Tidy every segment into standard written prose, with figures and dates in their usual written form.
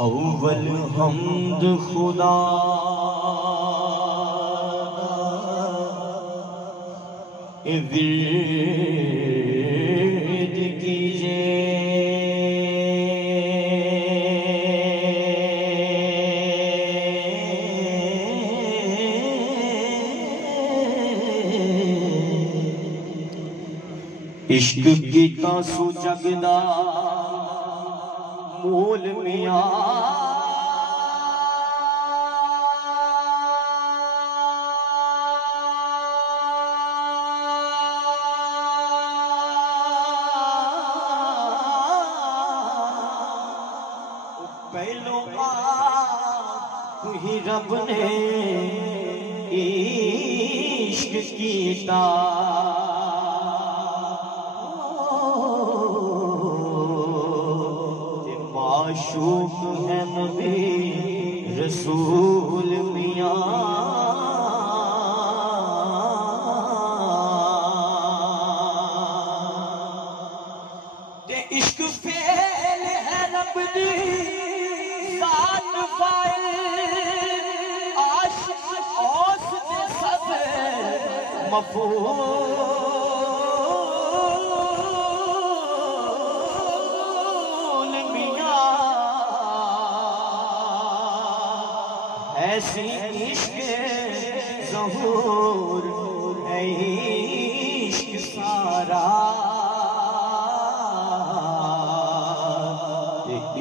अव्वल हम्द खुदा विर्द कीजिए। इश्क कीता सु जगदा मोल मियां पहलो ही रब ने इश्क कीता। माशूक है नबी रसूल मियां। ते इश्क फेल है रब दी जात फाइल। आशिक औस दे सब मफूल मियां। ऐसी इश्क ज़हूर है इश्क सारा।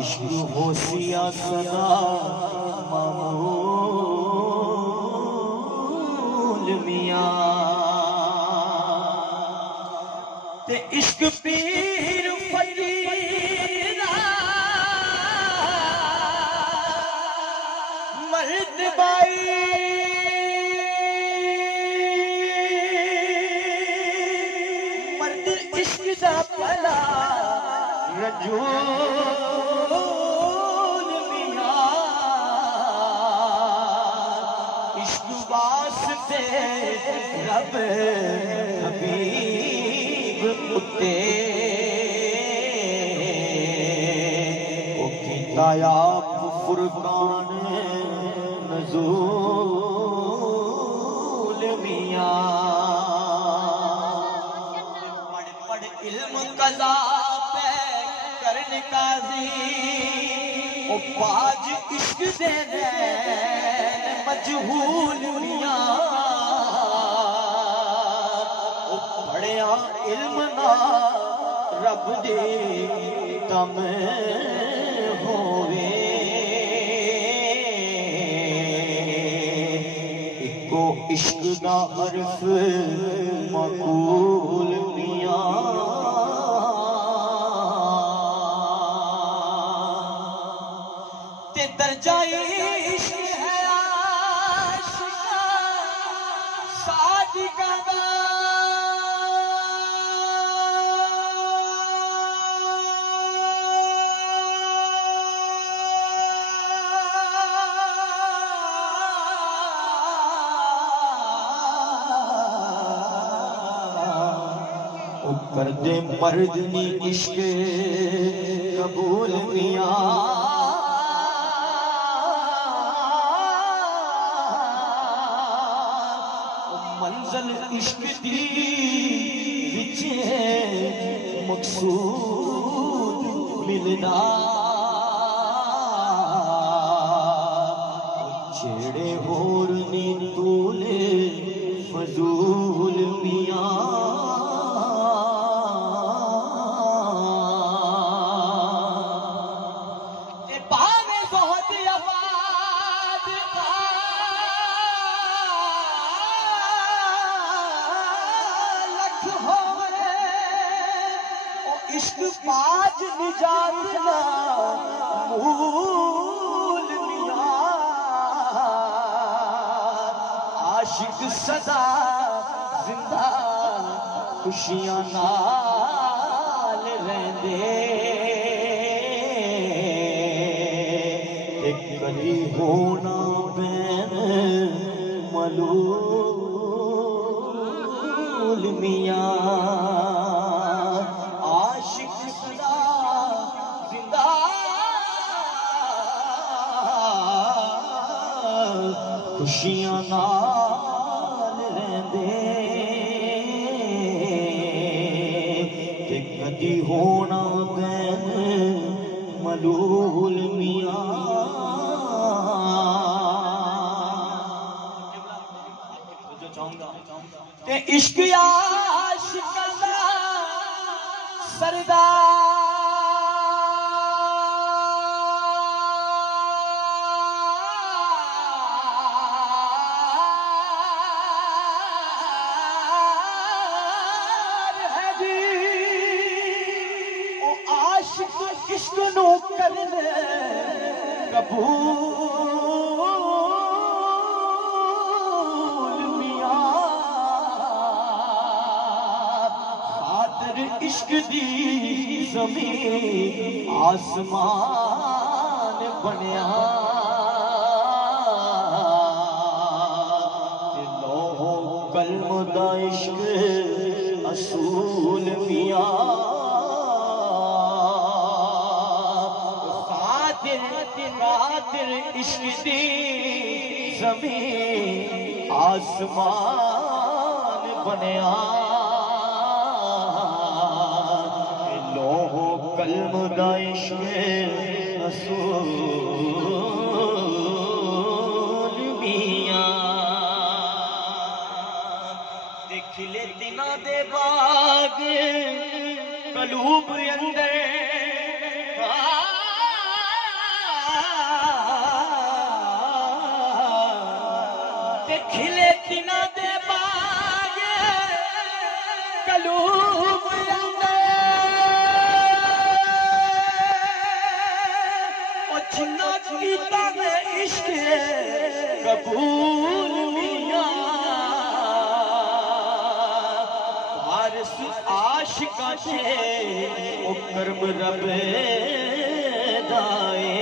इश्क होशिया सदा मामूल मियां। ते इश्क पीर फकीर मर्द बाई मर्द इश्क दा भला रजूल मियां। इश्क वास्ते रब हबीब उत्ते ओ कीता आप फुरकान नज़ूल मियां। पढ़ पढ़ इल्म कज़ा पे करन काज़ी ओ बाज इश्क दे मजहूल मियां। ओ पढ़िया इल्म ना रब दे तम होवे। इको इश्क दा हर्फ मकूल मियां। ते दर्जा इश्क है आशिका सादिका दा। कर दे मर्द नी इश्क कबूल मियां। मंज़िल इश्क दी विच मकसूद मिलदा। छेड़े होर नी तूले फजूल मियां। इश्क पाज निजात ना आशिक सदा जिंदा खुशियां नाल रहंदे ते कदी होना बैन मलूल मियां आशिक सदा जिंदा खुशियां नाल रहंदे ते कदी होना बैन मलूल मियां ते इश्क आशिकां दा सरदार इश्क नू करने कबूल मियां खातिर इश्क दी ज़मीन आसमान बनया ते लोहो कलम दा इश्क असूल मियां खातिर इश्क दी ज़मीन आसमान बनया लोहो कलम दा इश्क असूल मियां ते खिले दिना दे बाग कलूब अंदर खिले दिना दे बाग कलूब अंदर ओ जिन्ना कीता मैं इश्क कबूल मियां वारिस आशिकां दे ओ करम रब दाए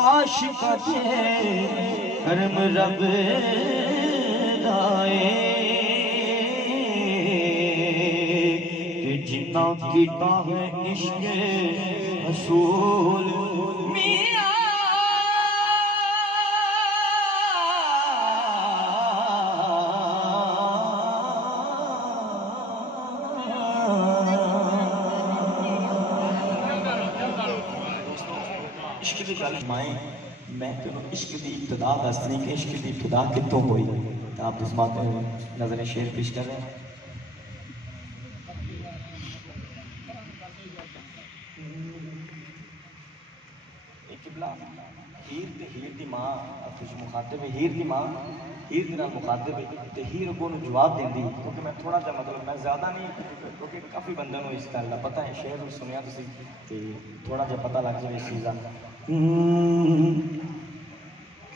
आशिकां दे करम रब दाए कि जिन्ना कीता है इश्क असूल मियां इश्क दी गल माए मैं तेनों इश्क दी इब्तिदा दसनी कि इश्क दी इब्तिदा कितों हुई तो आप इस बात नजर शेर पेश कर रहे हैं। हीर दी मां मुखातिब हीर दी मां हीर दे नाल मुखातिब ते हीर अगों जवाब देंदी क्योंकि मैं थोड़ा जा मतलब मैं ज्यादा नहीं क्योंकि काफ़ी बंदे नूं इस गल दा पता है शेर सुनिया तुसीं ते थोड़ा जा पता लग जाए इस चीज़ का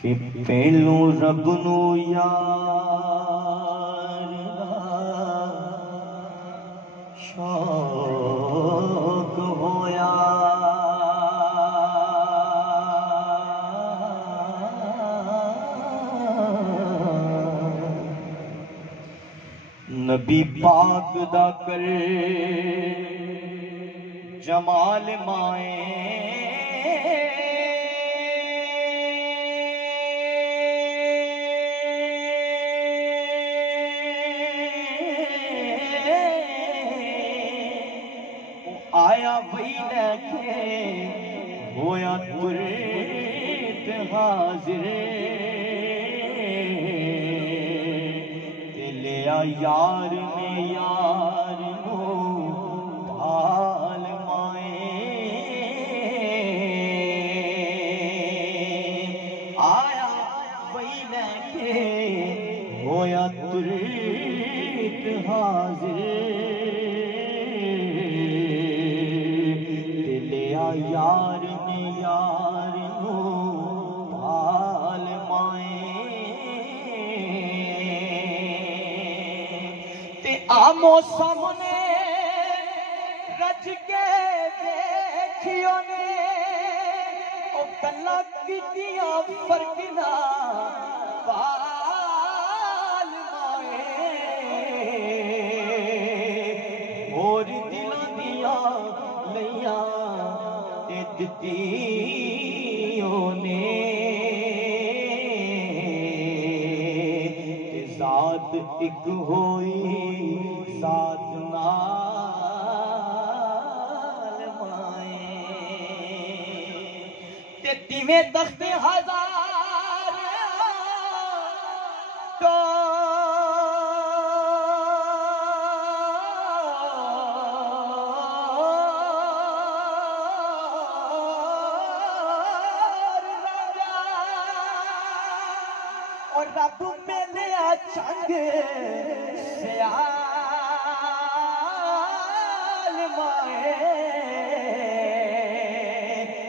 कि पहलू रब नू यार शौक होया नबी पाक दा कर जमाल माए आया वही लेके होया तुरंत हाजिर लिया यार में यार नो ढाल माए आया वही लेके होया तुरंत हाजिर यार में यार नो सामने रज के देखियो ने ओ गल्लां कीतियां फर्क ना बाल माए और दिलां दियां लइयां ते दित्तियों ने जात एक होई जात नाल माए ते तिवें दस्ते हजार तो और रब मेले चंग सियाल माए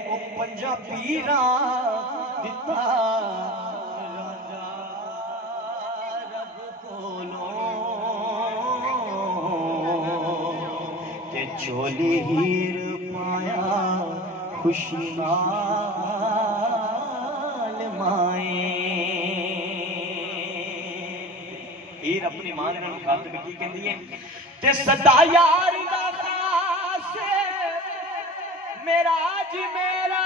ओ पंजाबीरा दिता राजा रब कोलों ते चोली हीर पाया खुशी नाल माए हीर अपनी मां ने मुखातब की कहती है ते सदा यार दा खास मेरा आज मेरा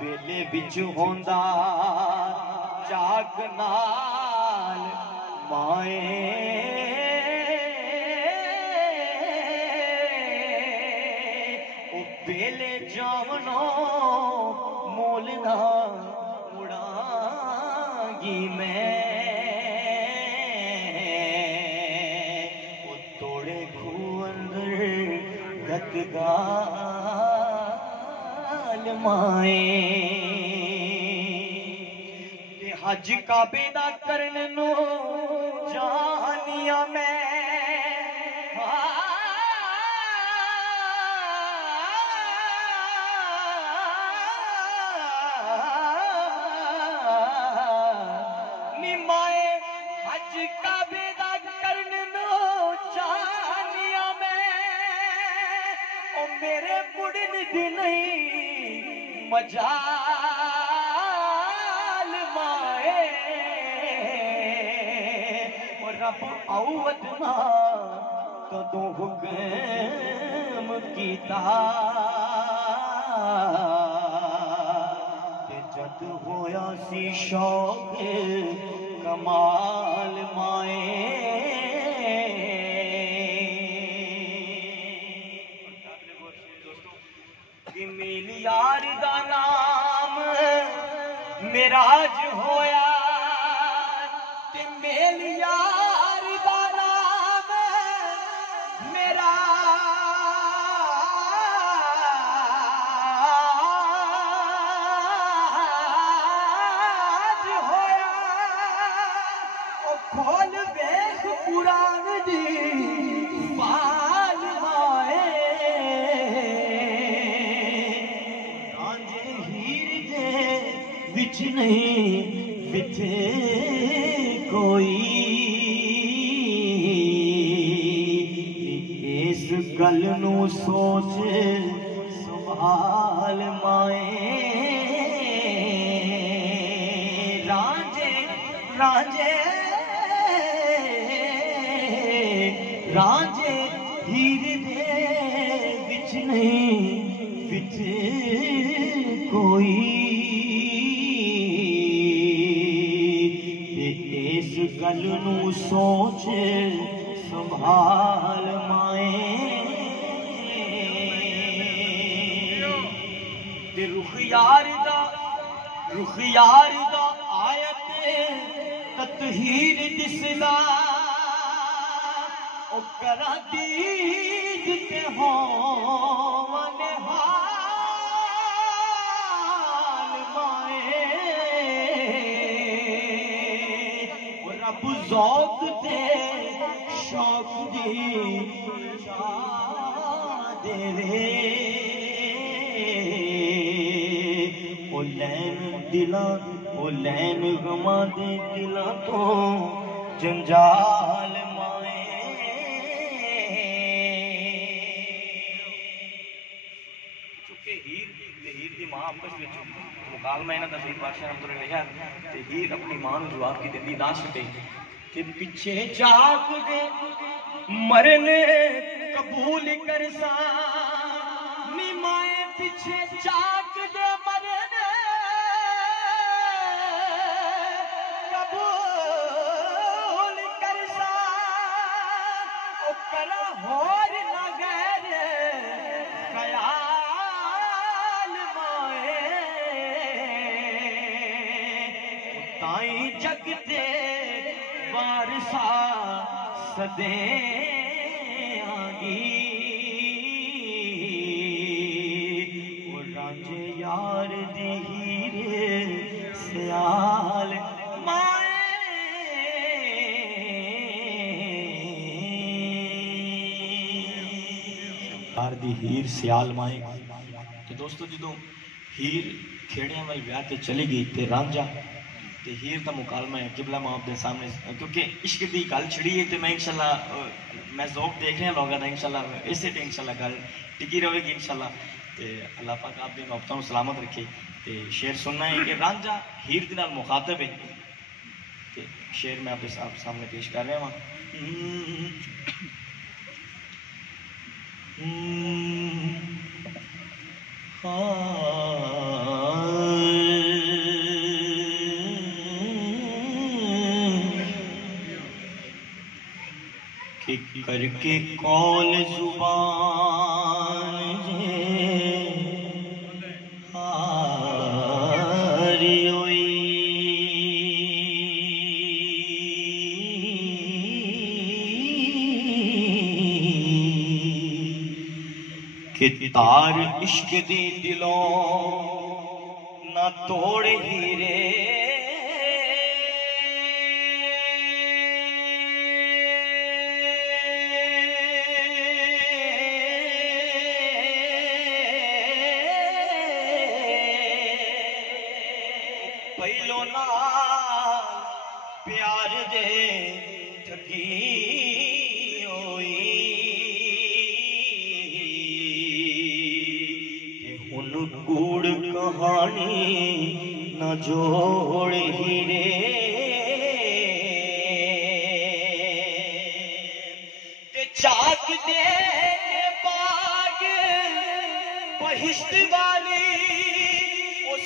बेले बिच होंदा जाग नाल माए बेले जावनो मोलना मुड़ांगी मैं वो तोड़े खूंदर गतगाल माए ते हज काबे दा करन नो जानिया मैं मेरे बुढ़न दी नहीं मजाल माए और रब औवत ना कदों हुक्म कीता ते जद होया सी शौक कमाल माए मेरी यार दा नाम मेराज होया ते मेरी यार दा नाम मेराज होया ओ खोल वेख कुरान दी पाल माए विच नहीं विथे कोई इस गल नू सोच संभाल माए रांझे रांझे रांझे हीर दे विच नहीं विथे कोई इस गल नू सोच संभाल माए ते रुख यार दा आयत ततहीर दिसदा ओ करा दीद ते होवन हाल माए रब ज़ौक़ ते शौक़ दी देवे ओ लैन दिला ओ लैन गमा दे दिला तो जंजाल माए चुके हीर दी मां आपस विच मुकालमा इन्हां दा सईद बादशाह रहमतुल्लाह अलैह ते हीर अपनी मां नूं जवाब की दिंदी ना छटे कि पिछे जाग दे मरन कबूल कर सा नी माए पिछे जाग दे मरन कबूल कर सा ओ करा होर ना गैर ख्याल माए ताई जग दे वारसा सदे आगी ओ रांझे यार दी हीर सियाल माए यार दी हीर सियाल माए। तो दोस्तों जो हीर खेड़िया वाल ब्याह ते चली गई ते रांझा ते हीर का मुकालमा है किबला मां के सामने क्योंकि इश्क की गल छिड़ी है तो मैं इंशाल्लाह मैं ज़ौक देख रहा लोगों का इंशाल्लाह इसे तो इंशाल्लाह गल टिकी रहेगी इंशाल्लाह ते अल्लाह पाक आप दी मोहब्बतों को सलामत रखे। ते शेर सुनना है कि रांझा हीर दे नाल मुखातब है ते शेर मैं आपके सामने पेश कर रहा हूँ। करके कौल जुबान हारी हुई कि तार इश्क दी दिलों ना तोड़ हीरे पहलो ना प्यार दे ठगी होई हुन कूड़ कहानी न जोड़ हीरे ते चाक दे बाग बहिश्त वाली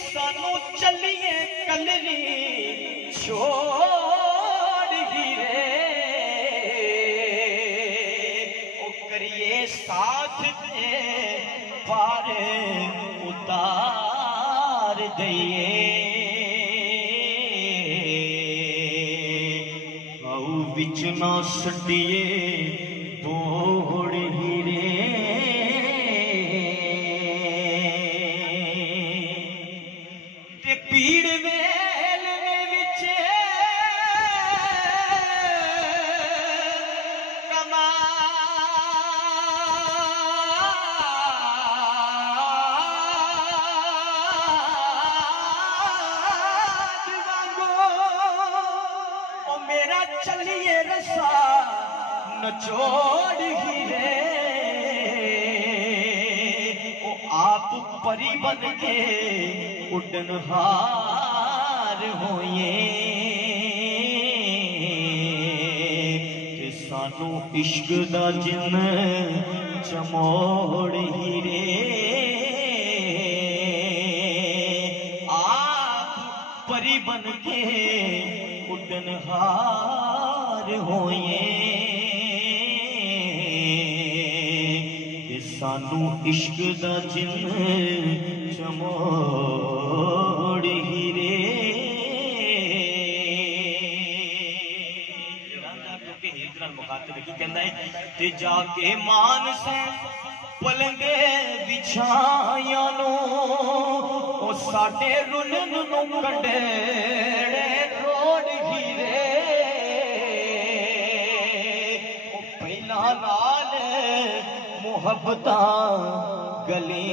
सानू चलिए कलरी छोड़ हीरे ओ करिए साथ दे पार उतार दइए आओ विच ना सटिए बोड़ हीरे पीड़ वेल विच कमाद वांगो ओ मेरा चलिए रसा नचोड़ हीरे ओ आप परी बन के उड़न हार होइए कि सानू इश्क दा जिन चमोड़ हीरे आप परी बन के उड़न हार होइए कि सानू इश्क दा जिन चमोड़ हीरे ते जाके मान से पलंगे बिछाया नो ओ साडे रुलन नु कंडेड़े रोड हीरे ओ पहला लाल मुहब्बता गली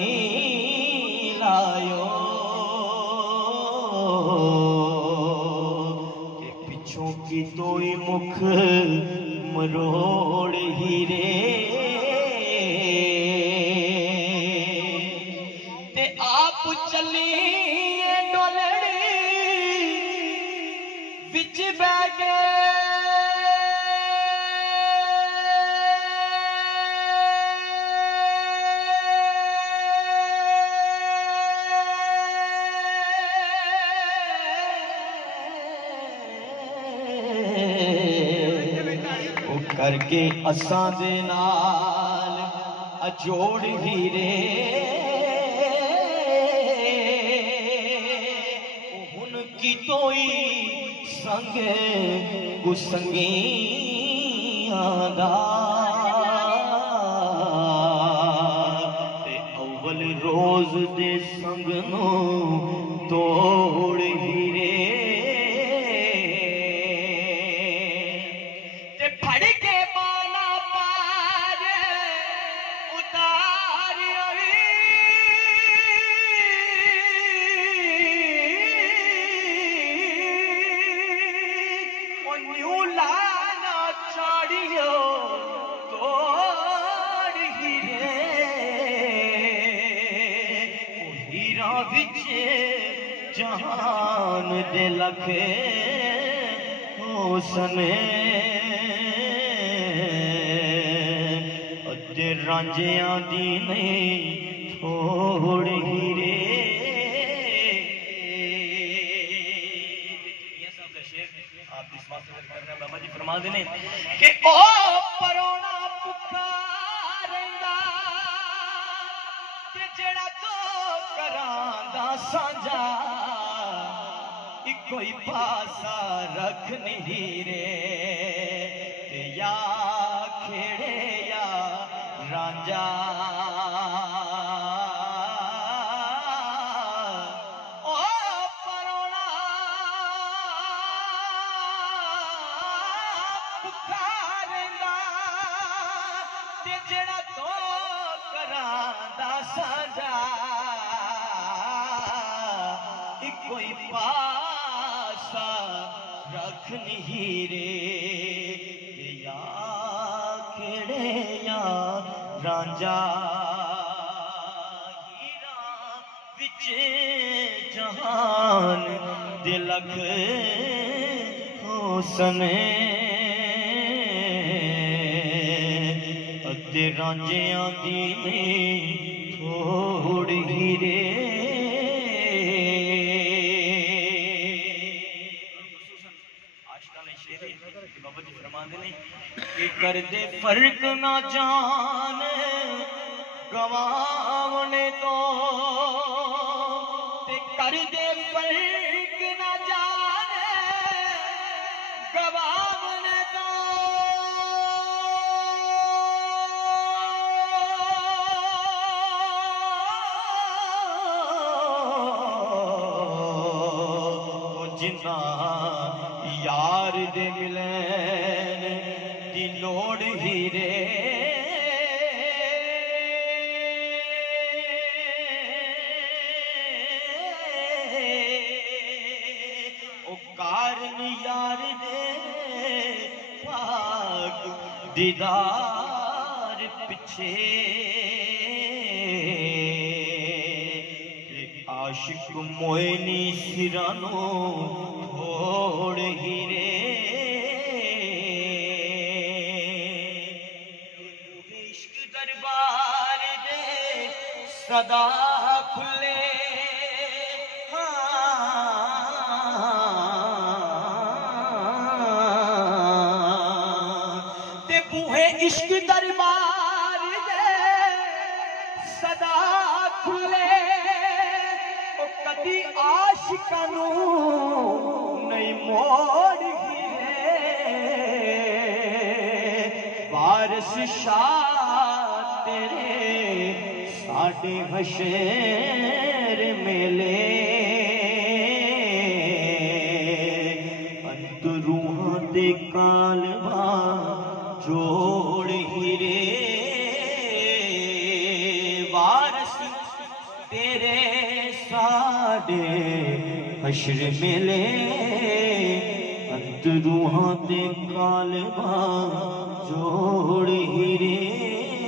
लायो के पिछों की तोई मुख मरोड़ हीरे ते आप चली डोलड़ी बिच बह गए करके असां दे नाल अजोड़ हीरे हुन की तोई संग गुसंगियां दा ते अव्वल रोज दे संग नो तोड़ हीरे जहान दे लखे होसने अजे रांझियां दी नहीं थोड़ हीरे आप इस बात से करना बाबा जी फरमा देने कि ओ परोना भुखा रहिंदा ते जेड़ा तो करांदा सांझा कोई पासा रख नहीं रे या खेड़े या रांझा ओ परोना भुखा रहिंदा ते जेड़ा तो करांदा सांझा कोई रख नहीं रे या खेड़े या रांझा हीरा विच जहान दिलख होसने अते रांझियां दी नहीं थोड़ हीरे बाबा जी फरमाते नहीं कि करते फर्क ना जान गवावने तो ते करते फर्क ना जान गवावने तो जिन्ना यार दे मिलन दी लोड़ हीरे ओ कारण यार दे पाक दीदार पिछे आशिक मोयनी सिरानो थोड़ हीरे इश्क दरबार दे सदा खुले ते बूहे इश्क दरबार दे सदा खुले कदी आशिकानू नहीं मोड़ वारस शाह तेरे साडे हशर मेले अंत रूहां दे कालवा जोड़ हीरे वारस तेरे साडे हश्र मिले अंत रूहां ते कालबा जोड़ हीरे